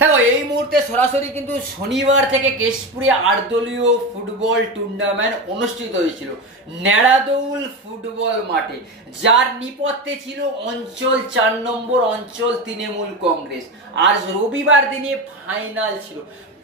দেখো এই মুহূর্তে সরাসরি কিন্তু শনিবার থেকে কেশপুরে 8 দলীয় ফুটবল টুর্নামেন্ট অনুষ্ঠিত হয়েছিল নেড়াদৌল ফুটবল মাঠে, যার নেপথ্যে ছিল অঞ্চল 4 নম্বর অঞ্চল তৃণমূল কংগ্রেস। আর রবিবার দিনে ফাইনাল ছিল।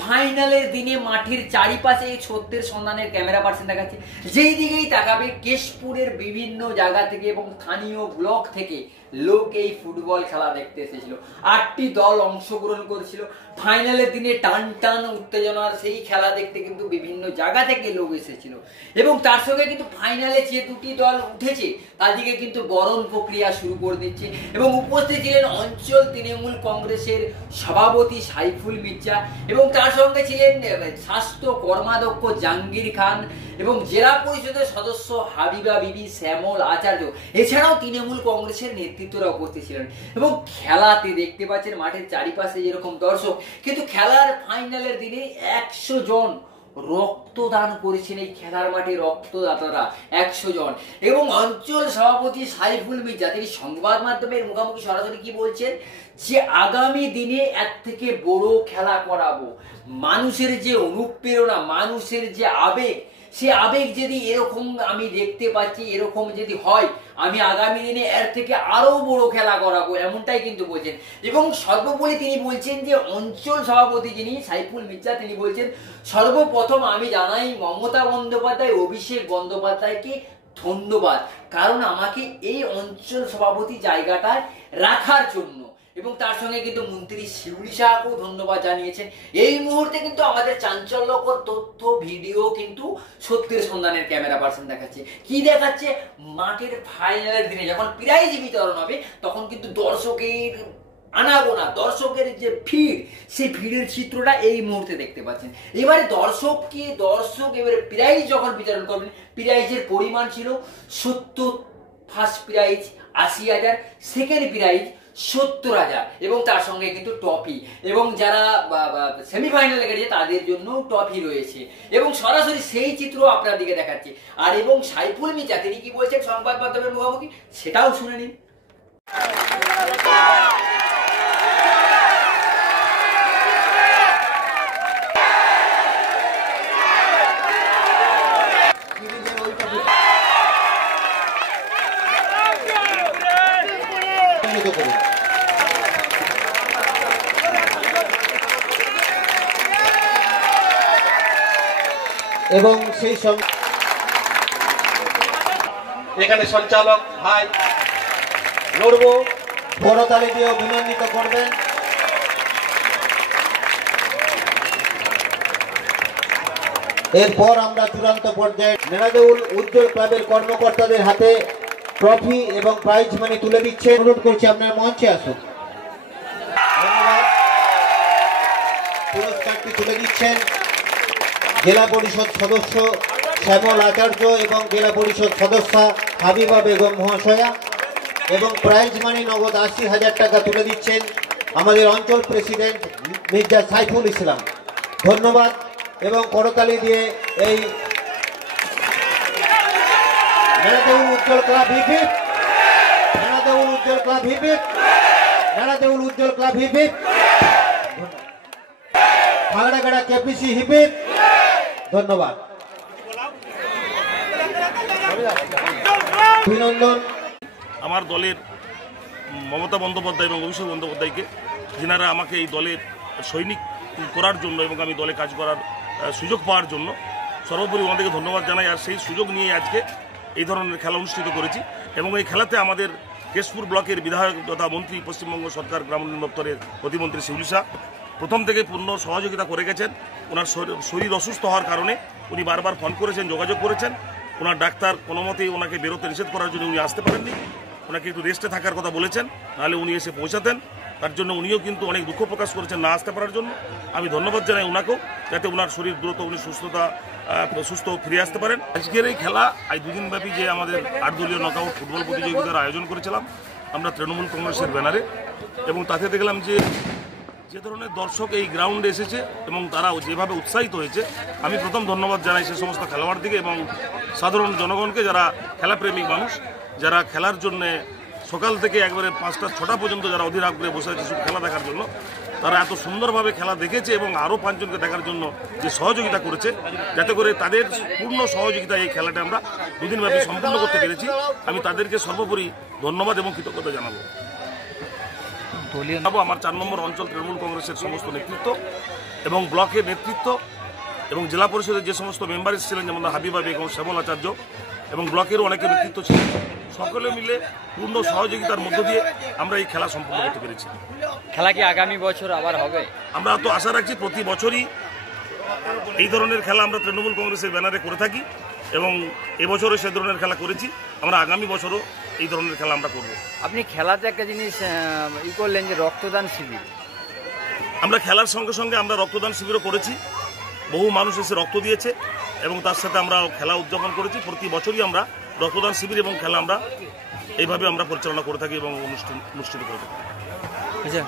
ফাইনালের দিনে মাঠের চারিপাশে সত্যের সন্ধানের ক্যামেরা পার্সন দেখাচ্ছে, যেই দিকেই তাকাবে কেশপুরের বিভিন্ন জায়গা থেকে এবং স্থানীয় ব্লক থেকে লোক এই ফুটবল খেলা দেখতে এসেছিল। 8টি দল অংশগ্রহণ করেছিল। ফাইনালের দিনে টান টান উত্তেজনার সেই খেলা দেখতে কিন্তু বিভিন্ন জায়গা থেকে লোক এসেছিল এবং তার সঙ্গে কিন্তু ফাইনালে যে দুটি দল উঠেছে তাদেরকে কিন্তু বরণ প্রক্রিয়া শুরু করে দিচ্ছে এবং উপস্থিত ছিলেন অঞ্চল তৃণমূল কংগ্রেসের সভাপতি সাইফুল মির্জা এবং তার সঙ্গে ছিলেন স্বাস্থ্য কর্মাধ্যক্ষ জাহাঙ্গীর খান এবং জেলা পরিষদের সদস্য হাবিবা বিবি শ্যামল আচার্য, এছাড়াও তৃণমূল কংগ্রেসের নেতৃত্বরা উপস্থিত ছিলেন। এবং খেলাতে দেখতে পাচ্ছেন মাঠের চারিপাশে যেরকম দর্শক, কিন্তু খেলার ফাইনালের দিনে 100 জন রক্তদান করেছেন এই খেলার মাঠে রক্তদাতারা 100 জন। এবং অঞ্চল সভাপতি সাইফুল মির্জা তিনি সংবাদ মাধ্যমের মুখোমুখি সরাসরি কি বলছেন যে আগামী দিনে এর থেকে বড় খেলা করাবো। মানুষের যে অনুপ্রেরণা, মানুষের যে আবেগ, সে আবেগ যদি এরকম আমি দেখতে পাচ্ছি, এরকম যদি হয়, আমি আগামী দিনে এর থেকে আরো বড় খেলা করাবো, এমনটাই কিন্তু বলছেন। এবং সর্বোপরি তিনি বলছেন যে অঞ্চল সভাপতি যিনি সাইফুল মির্জা তিনি বলছেন, সর্বপ্রথম আমি জানাই মমতা বন্দ্যোপাধ্যায়, অভিষেক বন্দ্যোপাধ্যায়কে ধন্যবাদ, কারণ আমাকে এই অঞ্চল সভাপতি জায়গাটায় রাখার জন্য। এবং তার সঙ্গে কিন্তু মন্ত্রী শিউলি শাহকেও ধন্যবাদ জানিয়েছেন। এই মুহূর্তে কিন্তু আমাদের চাঞ্চল্যকর তথ্য ভিডিও কিন্তু সত্যের সন্ধানের ক্যামেরা পার্সন দেখাচ্ছে। কি দেখাচ্ছে? মাঠের ফাইনালের দিনে যখন প্রাইজ বিতরণ হবে তখন কিন্তু দর্শকের আনাগোনা, দর্শকের যে ভিড়, সেই ভিড়ের চিত্রটা এই মুহূর্তে দেখতে পাচ্ছেন। এবারে দর্শক এবারে প্রাইজ যখন বিতরণ করবেন, প্রাইজের পরিমাণ ছিল 70, ফার্স্ট প্রাইজ 80,000, সেকেন্ড প্রাইজ 70,000 এবং তার সঙ্গে কিন্তু ট্রফি, এবং যারা সেমিফাইনালে গেছে তাদের জন্য ট্রফি রয়েছে। এবং সরাসরি সেই চিত্র আপনার দিকে দেখাচ্ছে। আর এবং সাইফুল মির্জা তিনি কি বলছেন সংবাদ মাধ্যমের মুখোমুখি, সেটাও শুনে নিন। এবং সেই সঙ্গে এখানে সঞ্চালক ভাই লড়বো বড়তালি দিয়ে অভিনন্দিত করবেন। এরপর আমরা চূড়ান্ত পর্যায়ে নেড়াদৌল উজ্জ্বল ক্লাবের কর্মকর্তাদের হাতে ট্রফি এবং প্রাইজ মানি তুলে দিচ্ছে। অনুরোধ করছি আপনার মঞ্চে আসুন। ধন্যবাদ। পুরস্কারটি তুলে দিচ্ছেন জেলা পরিষদ সদস্য শ্যামল আচার্য এবং জেলা পরিষদ সদস্যা হাবিবা বেগম মহাশয়া, এবং প্রাইজ মানি নগদ 80,000 টাকা তুলে দিচ্ছেন আমাদের অঞ্চল প্রেসিডেন্ট মির্জা সাইফুল ইসলাম। ধন্যবাদ। এবং করতালি দিয়ে এই নেড়াদৌল উজ্জ্বল ক্লাব হিপিপ, নেড়াদৌল উজ্জ্বল ক্লাব হিপিপ, নেড়াদৌল উজ্জ্বল ক্লাব হিপিপ, খাগড়াগড়া কেপিসি হিপিপ। ধন্যবাদ। অভিনন্দন আমার দলের মমতা বন্দ্যোপাধ্যায় এবং অভিষেক বন্দ্যোপাধ্যায়কে, যিনারা আমাকে এই দলের সৈনিক করার জন্য এবং আমি দলে কাজ করার সুযোগ পাওয়ার জন্য সর্বোপরি ওনাদেরকে ধন্যবাদ জানাই। আর সেই সুযোগ নিয়ে আজকে এই ধরনের খেলা অনুষ্ঠিত করেছি এবং এই খেলাতে আমাদের কেশপুর ব্লকের বিধায়ক তথা মন্ত্রী, পশ্চিমবঙ্গ সরকার গ্রামোন্নয়ন দপ্তরের প্রতিমন্ত্রী শিউলি শাহ প্রথম থেকে পূর্ণ সহযোগিতা করে গেছেন। ওনার শরীর অসুস্থ হওয়ার কারণে উনি বারবার ফোন করেছেন, যোগাযোগ করেছেন। ওনার ডাক্তার কোনো মতেই ওনাকে বেরোতে নিষেধ করার জন্য উনি আসতে পারেননি, ওনাকে একটু রেস্টে থাকার কথা বলেছেন, নাহলে উনি এসে পৌঁছাতেন। তার জন্য উনিও কিন্তু অনেক দুঃখ প্রকাশ করেছেন না আসতে পারার জন্য। আমি ধন্যবাদ জানাই ওনাকেও, যাতে ওনার শরীর দ্রুত উনি সুস্থ ফিরে আসতে পারেন। আজকের এই খেলা আজ 2 দিনব্যাপী যে আমাদের 8 দলীয় নকআউট ফুটবল প্রতিযোগিতার আয়োজন করেছিলাম আমরা তৃণমূল কংগ্রেসের ব্যানারে, এবং তাতে দেখলাম যে ধরনের দর্শক এই গ্রাউন্ডে এসেছে এবং তারা যেভাবে উৎসাহিত হয়েছে, আমি প্রথম ধন্যবাদ জানাই সে সমস্ত খেলোয়াড়দিকে এবং সাধারণ জনগণকে, যারা খেলাপ্রেমিক মানুষ, যারা খেলার জন্যে সকাল থেকে একবারে 5টা 6টা পর্যন্ত যারা অধীর আগ্রহে বসে আছে শুধু খেলা দেখার জন্য, তারা এত সুন্দরভাবে খেলা দেখেছে এবং আরও 5 জনকে দেখার জন্য যে সহযোগিতা করেছে, যাতে করে তাদের পূর্ণ সহযোগিতা এই খেলাটা আমরা 2 দিন ব্যাপী সম্পূর্ণ করতে পেরেছি। আমি তাদেরকে সর্বোপরি ধন্যবাদ এবং কৃতজ্ঞতা জানাবো। আমার 4 নম্বর অঞ্চল তৃণমূল কংগ্রেসের সমস্ত নেতৃত্ব এবং ব্লকের নেতৃত্ব এবং জেলা পরিষদের যে সমস্ত মেম্বার এসেছিলেন, যেমন হাবিবা বেগম, শ্যামল আচার্য এবং ব্লকেরও অনেকের নেতৃত্ব ছিলেন, সকলে মিলে পূর্ণ সহযোগিতার মধ্য দিয়ে আমরা এই খেলা সম্পূর্ণ করতে পেরেছি। খেলা কি আগামী বছর আবার হবে? আমরা তো আশা রাখছি প্রতি বছরই এই ধরনের খেলা আমরা তৃণমূল কংগ্রেসের ব্যানারে করে থাকি এবং এবছরও সে ধরনের খেলা করেছি। আমরা আগামী বছরও এই ধরনের খেলা আমরা করব। আপনি খেলাতে একটা জিনিস করলেন যে রক্তদান শিবির। আমরা খেলার সঙ্গে সঙ্গে আমরা রক্তদান শিবিরও করেছি, বহু মানুষ এসে রক্ত দিয়েছে এবং তার সাথে আমরা খেলা উদযাপন করেছি। প্রতি বছরই আমরা রক্তদান শিবির এবং খেলা আমরা এইভাবে আমরা পরিচালনা করে থাকি এবং অনুষ্ঠিত করে থাকি। আচ্ছা।